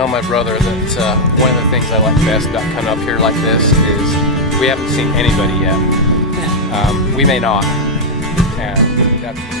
tell my brother that one of the things I like best about coming up here like this is we haven't seen anybody yet. We may not. And that's pretty cool.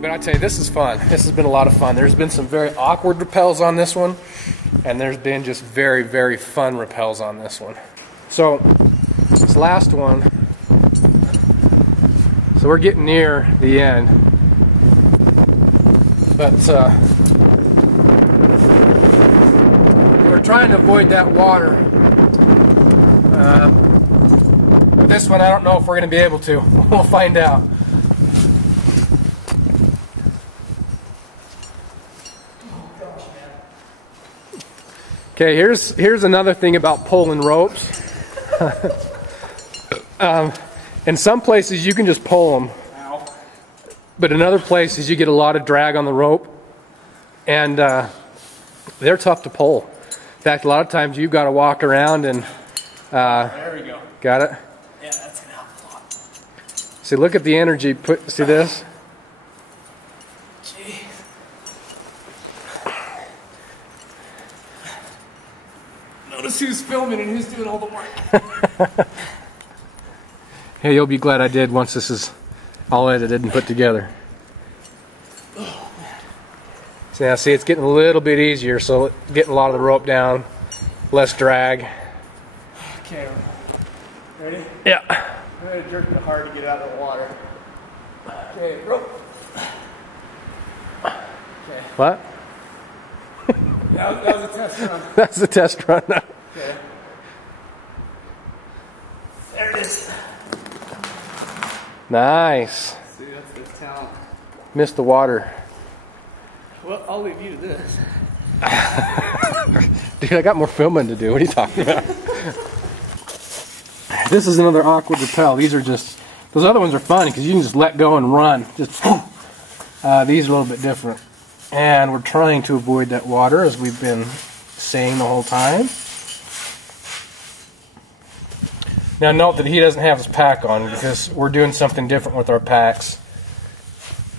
But I tell you, this is fun. This has been a lot of fun. There's been some very awkward rappels on this one, and there's been just very, very fun rappels on this one. So, this last one, so we're getting near the end, but we're trying to avoid that water. But this one, I don't know if we're going to be able to. We'll find out. Okay, here's another thing about pulling ropes. In some places you can just pull them, but in other places you get a lot of drag on the rope, and they're tough to pull. In fact, a lot of times you've got to walk around and there we go. Got it? Yeah, that's gonna help a lot. See, look at the energy. See this? Gee. Notice who's filming and who's doing all the work. Hey, you'll be glad I did once this is all edited and put together. So now, see, it's getting a little bit easier, so getting a lot of the rope down, less drag. Okay, ready? Yeah. I'm going to jerk it hard to get out of the water. Okay, rope. Okay. What? That was a test run. That's the test run. Okay. There it is. Nice. See, that's talent. Missed the water. Well, I'll leave you to this. Dude, I got more filming to do. What are you talking about? This is another awkward rappel. These are just, those other ones are fun because you can just let go and run. Just these are a little bit different. And we're trying to avoid that water, as we've been saying the whole time. Now note that he doesn't have his pack on because we're doing something different with our packs.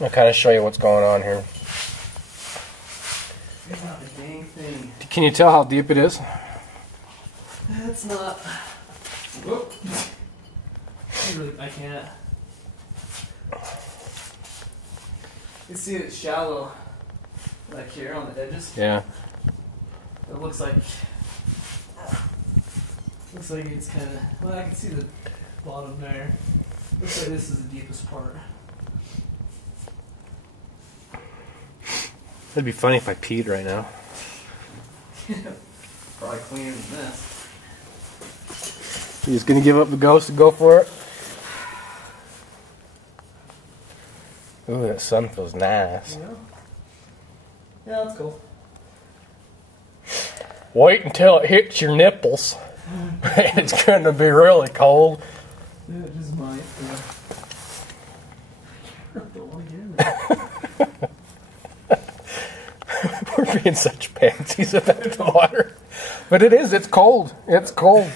I'll kind of show you what's going on here. It's not the dang thing. Can you tell how deep it is? That's not. Whoop. I can't. You see it's shallow. Like here on the edges. Yeah. It looks like it's kind of. Well, I can see the bottom there. Looks like this is the deepest part. It'd be funny if I peed right now. Probably cleaner than this. You just gonna give up the ghost and go for it? Ooh, that sun feels nice. Yeah, that's cool. Wait until it hits your nipples. It's gonna be really cold. Yeah, it just might. Yeah. Don't want to get in there. We're being such pansies about the water. But it is, it's cold. It's cold.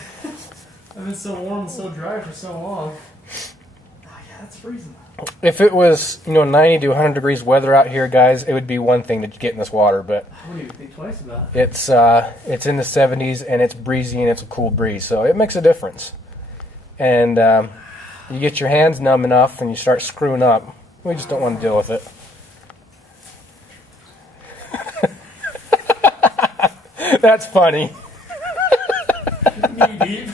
I've been so warm and so dry for so long. Oh, yeah, it's freezing. If it was, 90 to 100 degrees weather out here, guys, it would be one thing to get in this water, but I wouldn't even think twice about it. it's in the 70s and it's breezy and it's a cool breeze, so it makes a difference. And You get your hands numb enough and you start screwing up. We just don't want to deal with it. That's funny. Knee deep.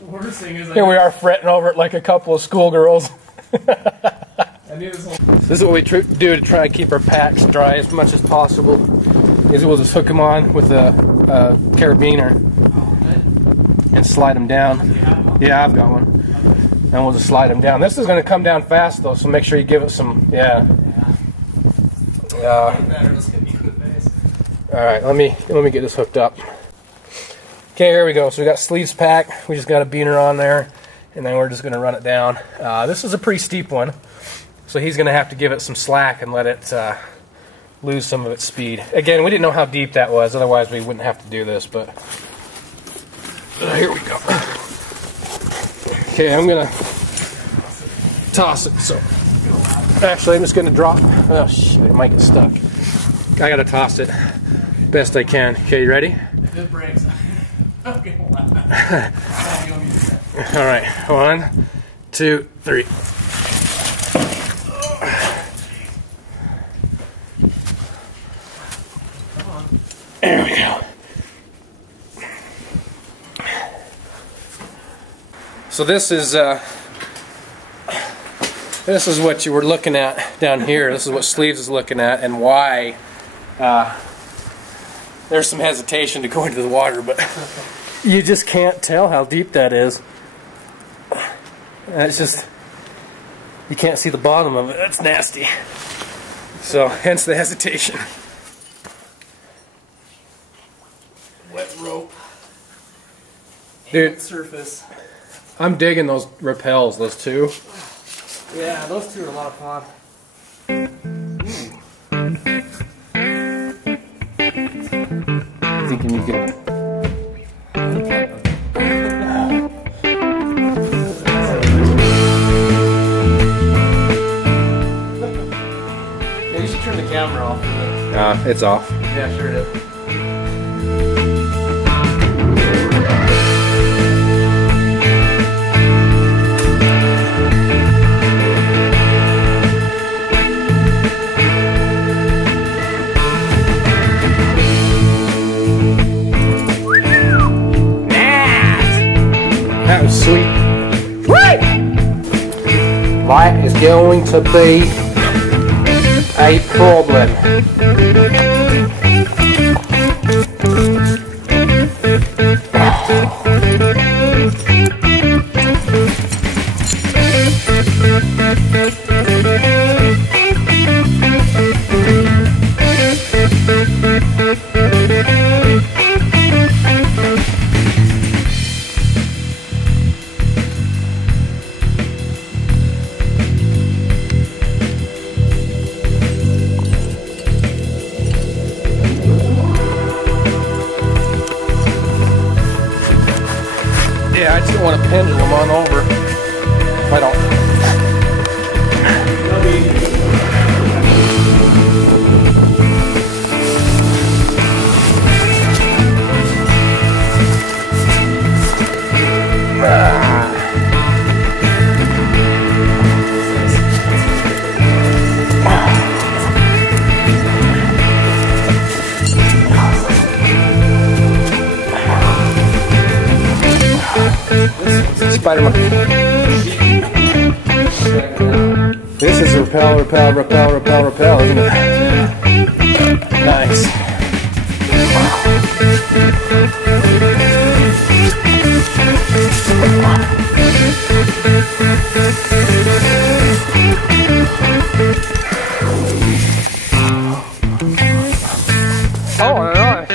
Worst thing is, Here we are fretting over it like a couple of schoolgirls. I knew this whole. This is what we do to try to keep our packs dry as much as possible. Is we'll just hook them on with a carabiner and slide them down. Yeah, I've got one. And we'll just slide them down. This is going to come down fast though, so make sure you give it some. Yeah. All right, let me get this hooked up. Okay, here we go. So we got sleeves pack. We just got a beaner on there, and then we're just going to run it down. This is a pretty steep one, so he's going to have to give it some slack and let it lose some of its speed. Again, we didn't know how deep that was, otherwise we wouldn't have to do this. But here we go. Okay, I'm going to toss it. So actually, I'm just going to drop. Oh shit, it might get stuck. I got to toss it best I can. Okay, you ready? If it breaks, okay. All right, 1, 2, 3. Come on. There we go. So this is what you were looking at down here. This is what Sleeves is looking at, and why there's some hesitation to go into the water, but you just can't tell how deep that is. It's just, you can't see the bottom of it. That's nasty. So hence the hesitation. Wet rope. Dude, Surface. I'm digging those rappels, those two. Yeah, those two are a lot of fun. Thinking you can. Yeah, you should turn the camera off. It's off. Yeah, sure it is. That was sweet. Sweet! That is going to be a problem. Yeah, I just don't want to pendulum on over. If I don't. Spider-Man. This is rappel, isn't it? Nice. Oh, nice.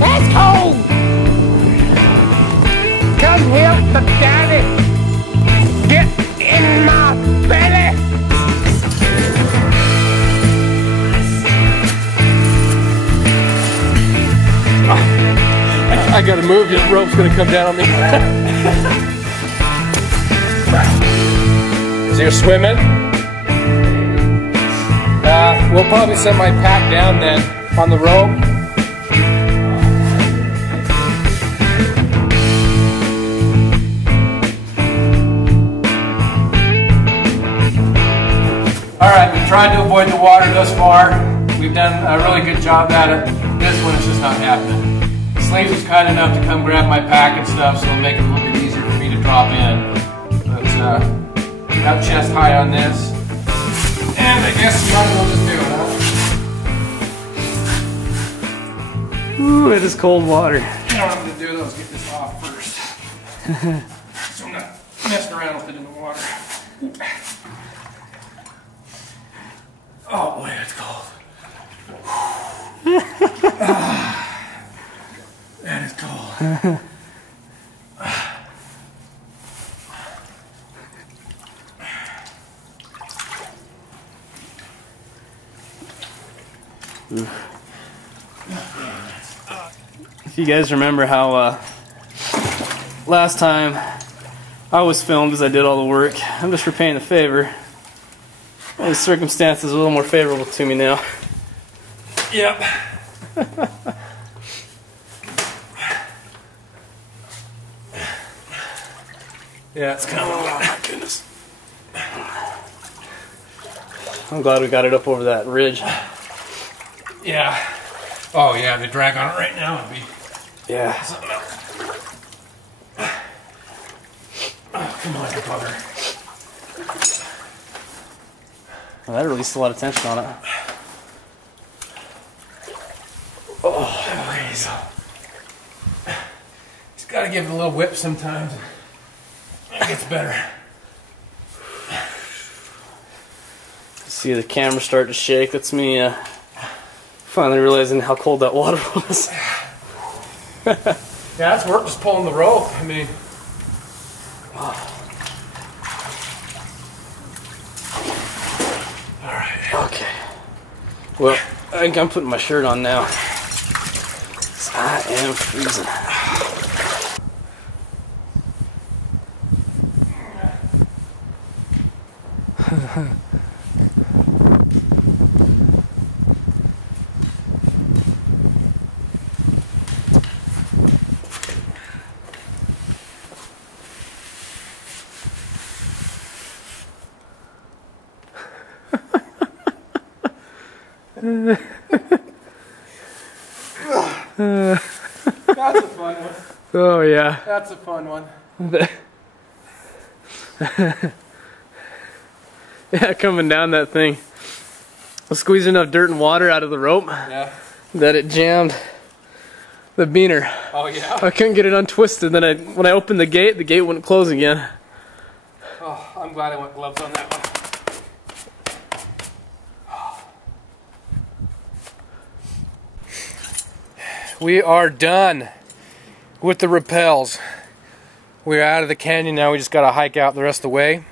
That's cold! Come here, the daddy! Get in my belly! I gotta move, the rope's gonna come down on me. So you're swimming? We'll probably set my pack down then on the rope. Alright, we've tried to avoid the water thus far. We've done a really good job at it. This one is just not happening. Slaves was kind enough to come grab my pack and stuff, so it'll make it a little bit easier for me to drop in. But got chest high on this. And I guess we might as well just do it, huh? Ooh, it is cold water. You know what I'm going to do though is get this off first. So I'm not messing around with it in the water. Oh boy, it's cold. That is cold. If you guys remember how last time I was filmed as I did all the work, I'm just repaying the favor. The circumstances are a little more favorable to me now. Yep. Yeah, it's coming. Oh my goodness. I'm glad we got it up over that ridge. Yeah. Oh yeah, the drag on it right now would be something else. Oh, come on, you bugger. Well, that released a lot of tension on it. Oh, please. Just gotta give it a little whip sometimes. It gets better. See the camera start to shake. That's me finally realizing how cold that water was. Yeah, it's work just pulling the rope. I mean, alright. Okay. Well, I think I'm putting my shirt on now. 'Cause I am freezing. That's a fun one. Oh yeah. That's a fun one. Yeah, coming down that thing. I squeezed enough dirt and water out of the rope that it jammed the beaner. Oh yeah? I couldn't get it untwisted. Then when I opened the gate wouldn't close again. Oh, I'm glad I went gloves on that one. We are done with the rappels. We're out of the canyon now. We just got to hike out the rest of the way.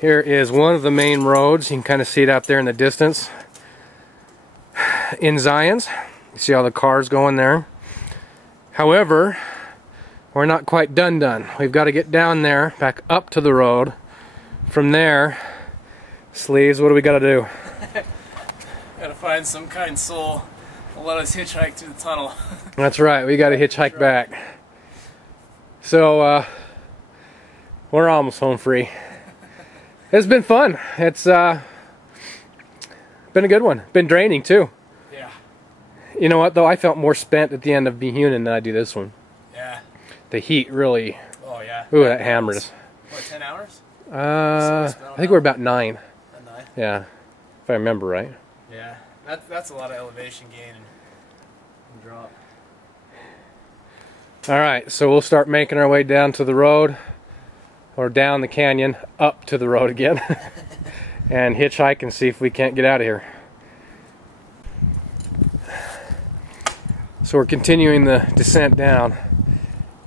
Here is one of the main roads. You can kind of see it out there in the distance. In Zion's. You see all the cars going there. However, we're not quite done. We've got to get down there, back up to the road. From there, Sleeves, what do we got to do? Gotta find some kind soul to let us hitchhike through the tunnel. That's right, we gotta hitchhike back. So, we're almost home free. It's been fun. It's been a good one. Been draining too. Yeah. You know what though, I felt more spent at the end of Behunin than I do this one. Yeah. The heat really, oh yeah. Ooh, that hammered us. What, 10 hours? I think we're about 9. At 9? Yeah, if I remember right. Yeah, that's a lot of elevation gain and drop. Alright, so we'll start making our way down to the road, or down the canyon, up to the road again, and hitchhike and see if we can't get out of here. So we're continuing the descent down,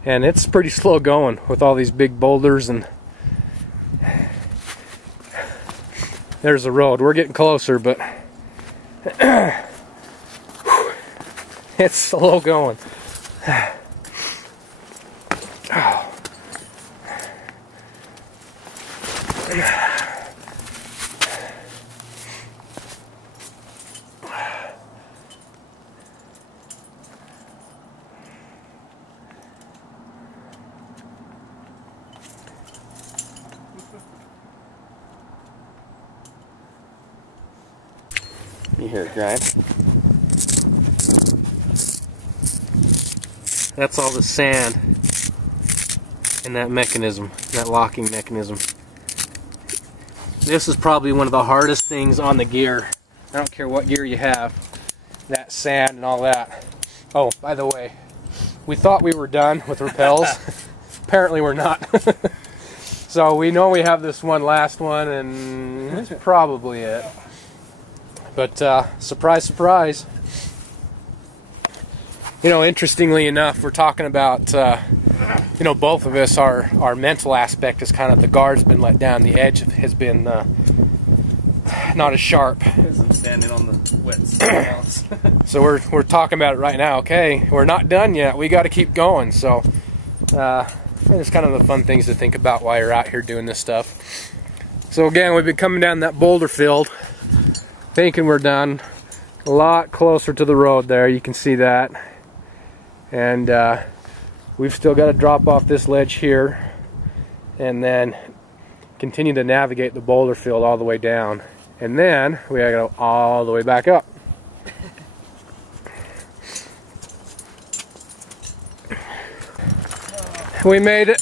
and it's pretty slow going with all these big boulders, and there's the road. We're getting closer, but It's slow going. Oh. You hear it grind? That's all the sand in that mechanism, that locking mechanism. This is probably one of the hardest things on the gear. I don't care what gear you have, that sand and all that. Oh, by the way, we thought we were done with rappels. Apparently we're not. So we know we have this last one, and that's probably it. But surprise, surprise. You know, interestingly enough, we're talking about, you know, both of us, our mental aspect is kind of, the guard's been let down, the edge has been not as sharp. Because I'm standing on the wet sand. So we're talking about it right now. Okay, we're not done yet. We got to keep going. So it's kind of the fun things to think about while you're out here doing this stuff. So again, we've been coming down that boulder field, thinking we're done. A lot closer to the road there. You can see that. And we've still got to drop off this ledge here and then continue to navigate the boulder field all the way down, and then we gotta go all the way back up. We made it.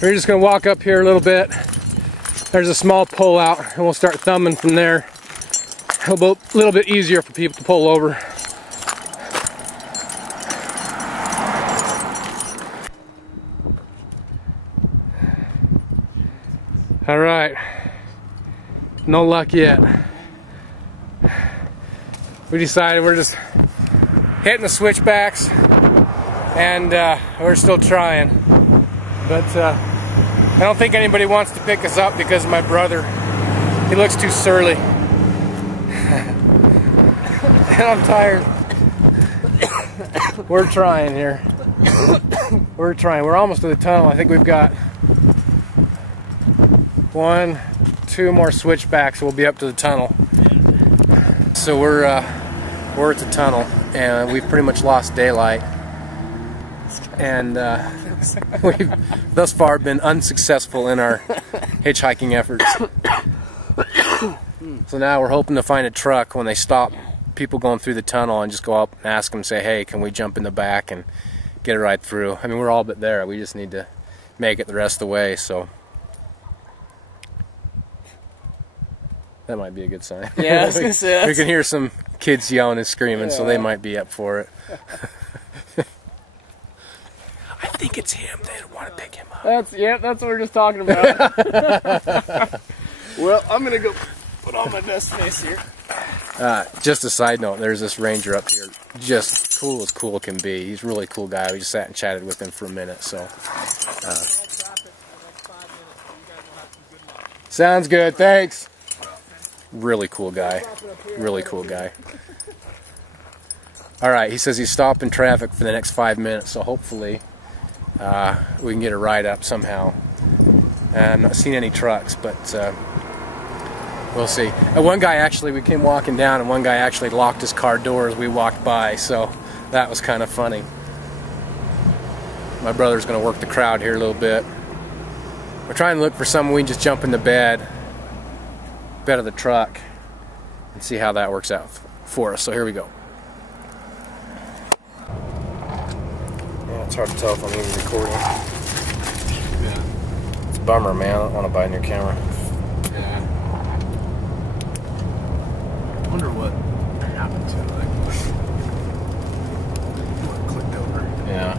We're just gonna walk up here a little bit. There's a small pull out and we'll start thumbing from there. A little bit easier for people to pull over. All right, no luck yet. We decided we're just hitting the switchbacks, and we're still trying. But I don't think anybody wants to pick us up because of my brother. He looks too surly. And I'm tired. We're trying here. We're trying. We're almost to the tunnel. I think we've got 1, 2 more switchbacks, we'll be up to the tunnel. So we're at the tunnel, and we've pretty much lost daylight, and we've thus far been unsuccessful in our hitchhiking efforts. So now we're hoping to find a truck when they stop people going through the tunnel, and just go up and ask them, say, hey, can we jump in the back and get it right through? I mean, we're all but there. We just need to make it the rest of the way. So that might be a good sign. Yeah, I was gonna say that. We can hear some kids yelling and screaming, so they might be up for it. I think it's him. They don't want to pick him up. That's what we're just talking about. Well, I'm gonna go put on my best face here. Just a side note, there's this ranger up here, just cool as cool can be. He's a really cool guy. We just sat and chatted with him for a minute. So sounds good. Thanks. Really cool guy. Really cool guy. Alright, he says he's stopping traffic for the next 5 minutes, so hopefully we can get a ride up somehow. I'm not seeing any trucks, but we'll see. One guy actually, we came walking down, and one guy actually locked his car door as we walked by, so that was kind of funny. My brother's going to work the crowd here a little bit. We're trying to look for someone we can just jump in the bed of the truck and see how that works out for us. So here we go. Yeah, it's hard to tell if I'm even recording. Yeah. It's a bummer, man. I don't want to buy a new camera. Yeah. I wonder what happened to it. Like, clicked over. Yeah.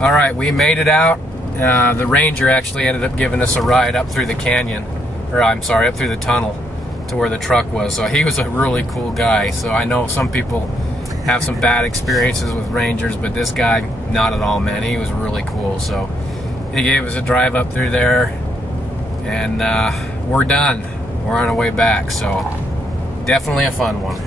All right, we made it out. The ranger actually ended up giving us a ride up through the canyon, or I'm sorry, up through the tunnel to where the truck was. So he was a really cool guy. So I know some people have some bad experiences with rangers, but this guy, not at all, man. He was really cool. So he gave us a drive up through there, and we're done. We're on our way back. So Definitely a fun one.